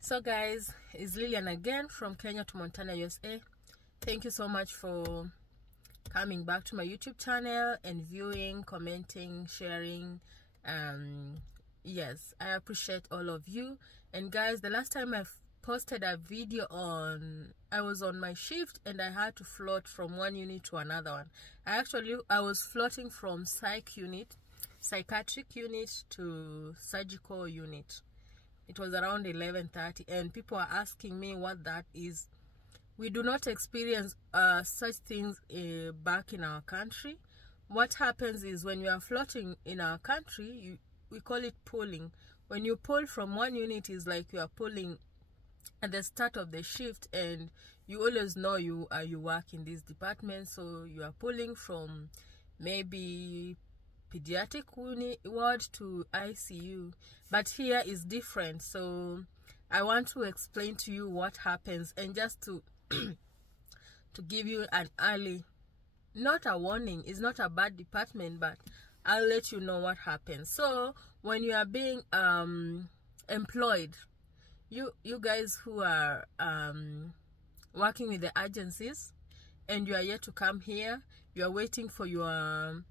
So guys, it's Lillian again from Kenya to Montana, USA. Thank you so much for coming back to my YouTube channel and viewing, commenting, sharing. Yes, I appreciate all of you. And guys, the last time I posted a video I was on my shift and I had to float from one unit to another one. I was floating from psychiatric unit to surgical unit. It was around 11:30 and people are asking me what that is. We do not experience such things back in our country. What happens is when you are floating in our country, we call it pulling. When you pull from one unit, is like you are pulling at the start of the shift, and you always know you work in this department, so you are pulling from maybe pediatric ward to ICU. But here is different, so I want to explain to you what happens, and just to to give you an early, not a warning. It's not a bad department, but I'll let you know what happens. So when you are being employed, you guys who are working with the agencies and you are yet to come here, you are waiting for your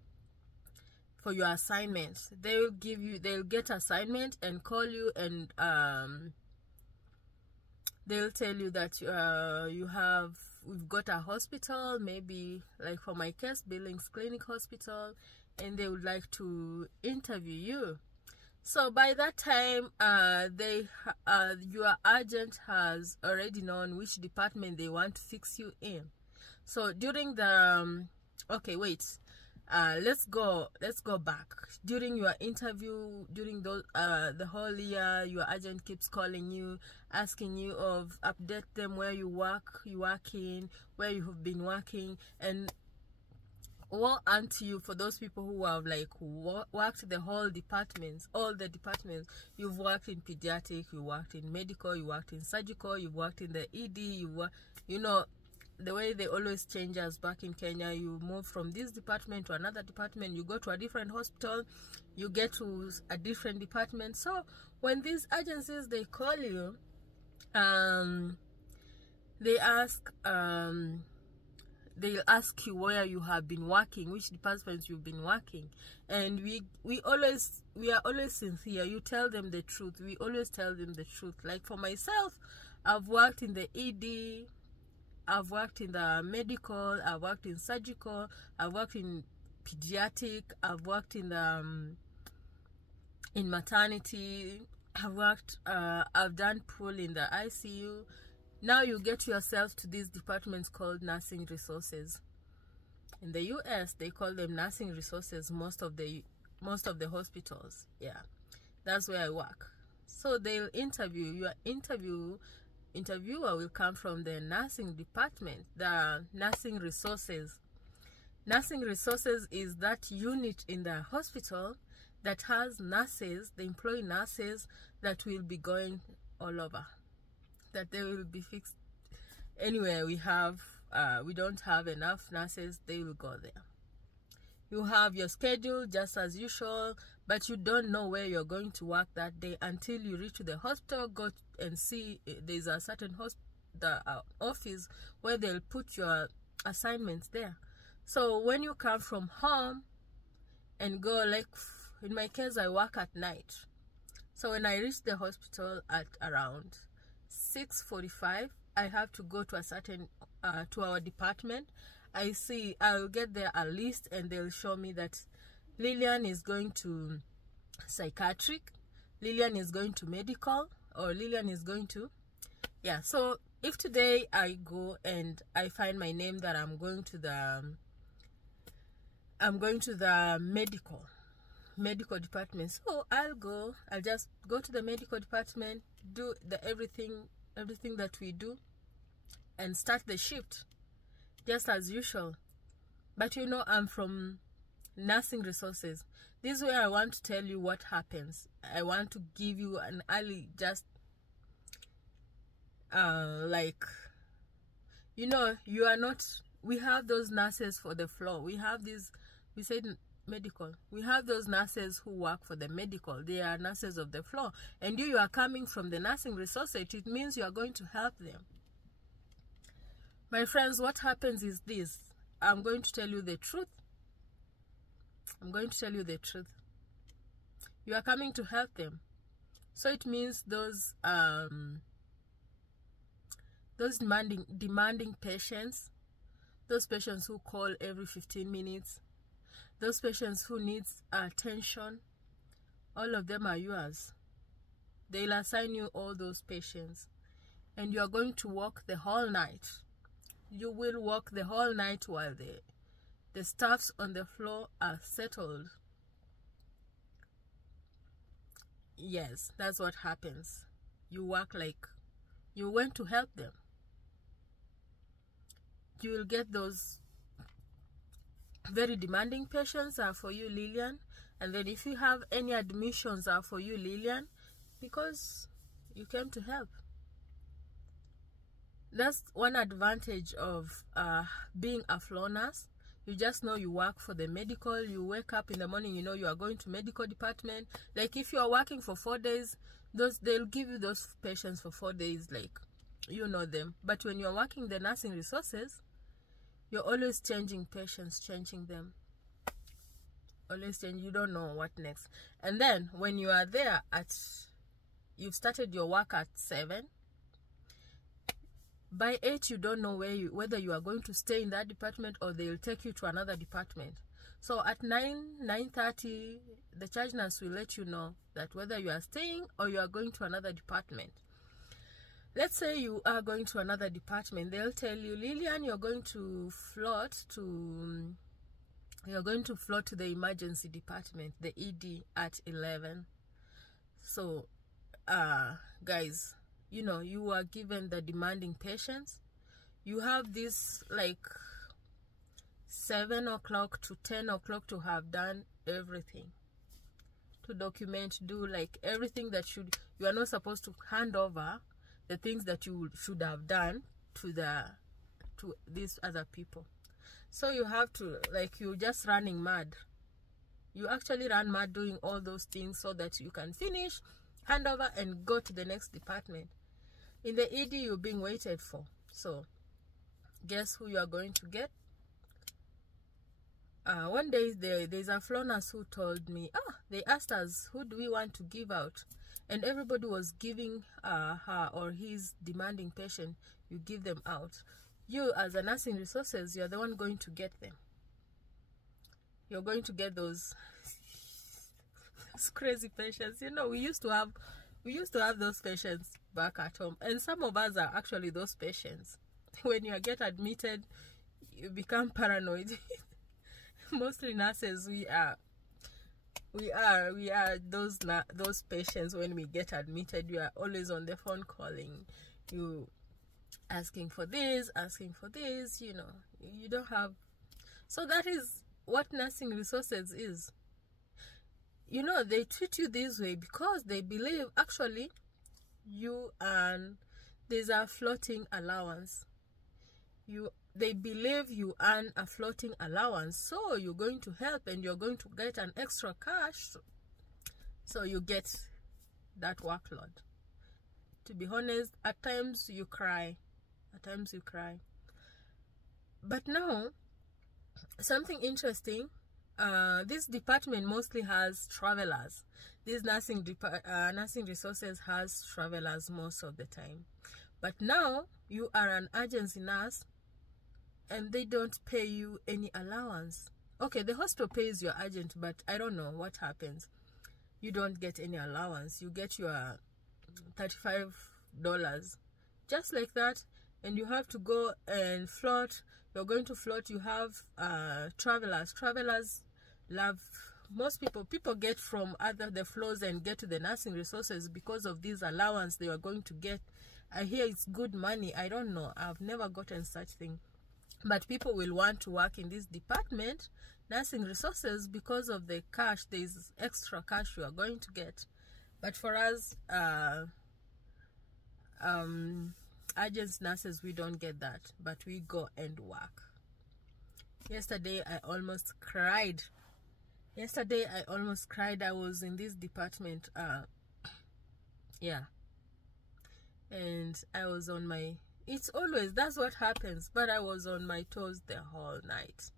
assignments. They'll get assignment and call you, and they'll tell you that we've got a hospital, maybe like for my case, Billings Clinic Hospital, and they would like to interview you. So by that time, your agent has already known which department they want to fix you in. So during the let's go back. During your interview, during the whole year, your agent keeps calling you, asking you update them where you work, where you have been working, and well, unto you, for those people who have like worked all the departments. You've worked in pediatric, you worked in medical, you worked in surgical, you worked in the ED, you know the way they always change us back in Kenya. You move from this department to another department, you go to a different hospital, you get to a different department. So when these agencies, they call you, they'll ask you where you have been working, which departments you've been working, and we are always sincere. You tell them the truth. We always tell them the truth. Like for myself, I've worked in the ED, I've worked in the medical, I've worked in surgical, I've worked in pediatric, I've worked in the in maternity, I've done pull in the ICU. Now you get yourself to these departments called nursing resources. In the US, they call them nursing resources. Most of the hospitals, yeah, that's where I work. So they'll interview. Your interviewer will come from the nursing department, the nursing resources. Nursing resources is that unit in the hospital that has nurses. They employ nurses that will be going all over, that they will be fixed anywhere we don't have enough nurses, they will go there. You have your schedule just as usual, but you don't know where you're going to work that day until you reach to the hospital, go and see there's a certain office where they'll put your assignments there. So when you come from home and go, like in my case, I work at night. So when I reach the hospital at around 6:45, I have to go to a certain to our department. I'll get there a list, and they'll show me that Lillian is going to psychiatric, Lillian is going to medical, or Lillian is going to, yeah. So if today I go and I find my name that I'm going to the medical department, so I'll just go to the medical department, do everything that we do, and start the shift just as usual. But you know, I'm from nursing resources. This is where I want to tell you what happens. I want to give you an early, just like, you know, you are not, we have those nurses for the floor. We have these, we said medical. We have those nurses who work for the medical. They are nurses of the floor. And you are coming from the nursing resources. It means you are going to help them. My friends, what happens is this. I'm going to tell you the truth. I'm going to tell you the truth. You are coming to help them. So it means those demanding patients, those patients who call every 15 minutes, those patients who need attention, all of them are yours. They'll assign you all those patients. And you are going to work the whole night. You will work the whole night while the staffs on the floor are settled. Yes, that's what happens. You work like you went to help them. You will get those very demanding patients are for you, Lillian. And then if you have any admissions are for you, Lillian, because you came to help. That's one advantage of being a floor nurse. You just know you work for the medical. You wake up in the morning, you know you are going to medical department. Like if you are working for 4 days, they'll give you those patients for 4 days, like you know them. But when you're working the nursing resources, you're always changing patients, changing them. Always change. You don't know what next. And then when you are there you've started your work at 7. By 8, you don't know whether you are going to stay in that department or they'll take you to another department. So at 9:30, the charge nurse will let you know that whether you are staying or you are going to another department. Let's say you are going to another department. They'll tell you, Lillian, you're going to float to the emergency department, the ED, at 11. So, guys, you know, you are given the demanding patients. You have this like 7 o'clock to 10 o'clock to have done everything, to document, do like everything that you are not supposed to hand over the things that you should have done to these other people. So you have to, like, you're just running mad. You actually run mad doing all those things so that you can finish, hand over, and go to the next department. In the ED, you're being waited for. So, guess who you are going to get? One day, there's a floor nurse who told me, they asked us, who do we want to give out? And everybody was giving her or his demanding patient, you give them out. You, as a nursing resources, you're the one going to get them. You're going to get those crazy patients. You know, we used to have those patients back at home, and some of us are actually those patients. When you get admitted, you become paranoid. Mostly nurses, we are those patients. When we get admitted, you are always on the phone calling, you asking for this, you know, you don't have. So that is what nursing resources is. You know, they treat you this way because they believe actually you earn, there's a floating allowance. They believe you earn a floating allowance, so you're going to help and you're going to get an extra cash, so you get that workload. To be honest, at times you cry. But now, something interesting, this department mostly has travelers. This nursing resources has travelers most of the time. But now, you are an agency nurse, and they don't pay you any allowance. Okay, the hospital pays your agent, but I don't know what happens. You don't get any allowance. You get your $35 just like that, and you have to go and float. You're going to float. You have travelers love. Most people get from the floors and get to the nursing resources because of this allowance they are going to get. I hear it's good money. I don't know, I've never gotten such thing. But people will want to work in this department, nursing resources, because of the cash. There's extra cash you are going to get. But for us, agents nurses, we don't get that, but we go and work. Yesterday, I almost cried Yesterday I almost cried. I was in this department, yeah, and I was on my, it's always, that's what happens, but I was on my toes the whole night.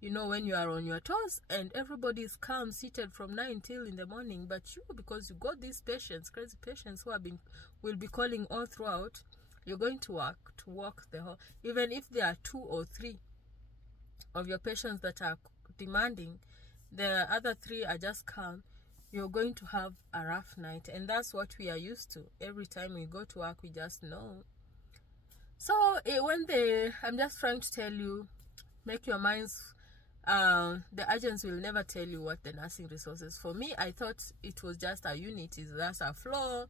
You know, when you are on your toes and everybody is calm, seated from 9 till in the morning, but you, because you got these patients, crazy patients who will be calling all throughout, you're going to walk the whole, even if there are 2 or 3 of your patients that are demanding, the other 3 are just calm, you're going to have a rough night. And that's what we are used to. Every time we go to work, we just know. So I'm just trying to tell you, make your minds, the agents will never tell you what the nursing resources. For me, I thought it was just a unit, it's just a floor,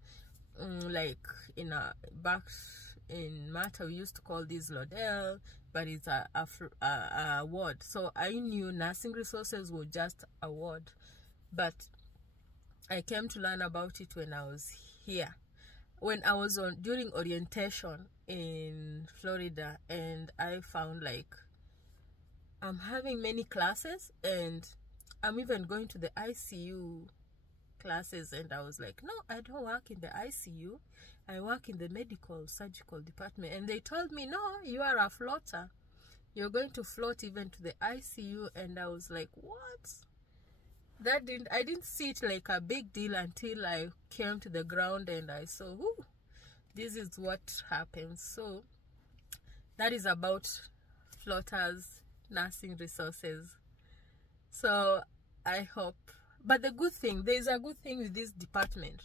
like in a back in Mata we used to call this Lodell, but it's a ward. So I knew nursing resources were just a ward, but I came to learn about it when I was here, when I was during orientation in Florida, and I found like I'm having many classes, and I'm even going to the ICU classes, and I was like, no, I don't work in the ICU, I work in the medical surgical department. And they told me, no, you are a floater, you're going to float even to the ICU. And I was like, what? I didn't see it like a big deal until I came to the ground and I saw, ooh, this is what happens. So that is about floaters, nursing resources. So I hope, but the good thing, there is a good thing with this department.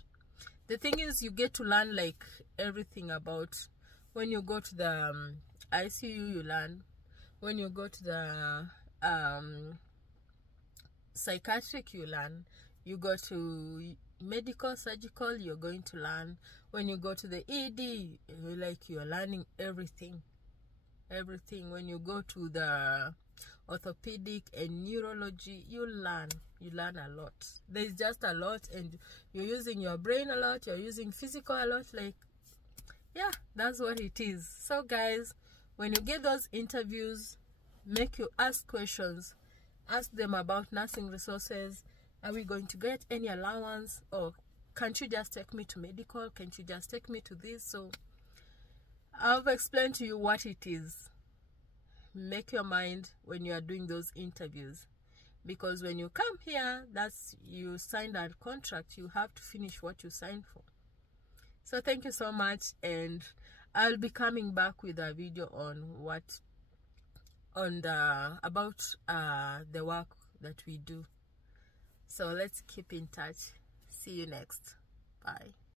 The thing is, you get to learn like everything about, when you go to the ICU, you learn. When you go to the psychiatric, you learn. You go to medical surgical, you're going to learn. When you go to the ED, you're learning everything. When you go to the orthopedic and neurology, you learn a lot. There's just a lot, and you're using your brain a lot, you're using physical a lot. Like, yeah, that's what it is. So guys, when you get those interviews, make you ask questions. Ask them about nursing resources. Are we going to get any allowance, or can't you just take me to medical? Can't you just take me to this? So I've explained to you what it is. Make your mind when you are doing those interviews, because when you come here, that's, you signed a contract, you have to finish what you signed for. So thank you so much, and I'll be coming back with a video on about the work that we do. So let's keep in touch. See you next. Bye.